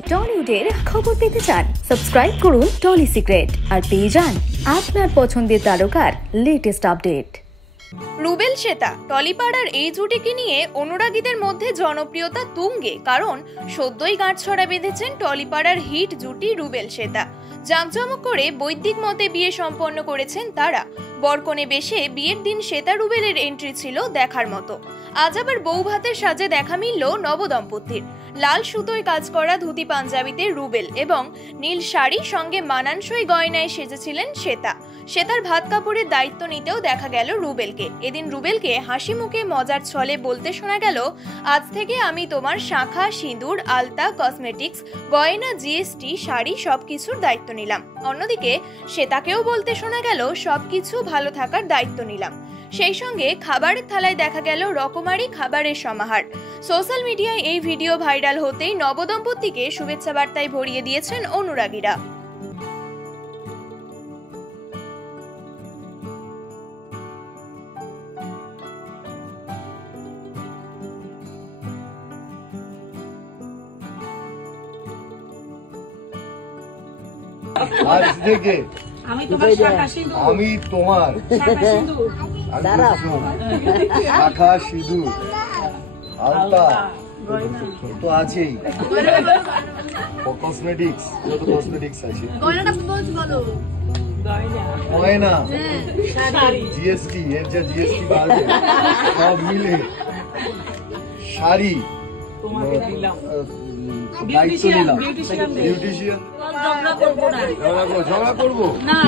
টলিউডের খবর পেতে চান সাবস্ক্রাইব করুন টলি সিক্রেট আর পেয়ে যান আপনার পছন্দের তারকার লেটেস্ট আপডেট। রুবেল শ্বেতা টলিপাড়ার এই জুটিকে নিয়ে অনুরাগীদের মধ্যে জনপ্রিয়তা তুঙ্গে, কারণ সদ্যই গাঁটছড়া বেঁধেছেন টলিপাড়ার হিট জুটি রুবেল শ্বেতা। জাঁকজমক করে বৈদিক মতে বিয়ে সম্পন্ন করেছেন তারা। বরকনে বেশে বিয়ের দিন শ্বেতা রুবেলের এন্ট্রি ছিল দেখার মতো। আজ আবার বউ ভাতের সাজে দেখা মিলল নবদম্পতির। লাল সুতোয় কাজ করা ধুতি পাঞ্জাবিতে রুবেল এবং নীল শাড়ি সঙ্গে মানানসই গয়নায় সেজেছিলেন শ্বেতা। শ্বেতার ভাত কাপড়ের দায়িত্ব নিতেও দেখা গেল রুবেলকে। এদিন রুবেলকে হাসি মুখে মজার ছলে বলতে শোনা গেল, আজ থেকে আমি তোমার শাঁখা, সিঁদুর, আলতা, কসমেটিক্স, গয়না, জিএসটি, শাড়ি সবকিছুর দায়িত্ব নিলাম। অন্যদিকে শ্বেতাকেও বলতে শোনা গেল, সবকিছু ভালো থাকার দায়িত্ব নিলাম। সেই সঙ্গে খাবারের থালায় দেখা গেল রকমারি খাবারের সমাহার। সোশ্যাল মিডিয়ায় এই ভিডিও ভাইরাল হতেই নবদম্পতিকে শুভেচ্ছা বার্তায় ভরিয়ে দিয়েছেন অনুরাগীরা। আজ থেকে আমি তোমার শাখা, সিঁদুর, আলতা তো আছেই, কসমেটিক্স যত কসমেটিক্স আছে, গয়না, জিএসটি এর যা জিএসটি বাড়বে সব মিলে, শাড়ি, দায়িত্ব নিলাম। বিউটিশিয়ান ঝগড়া করবো না।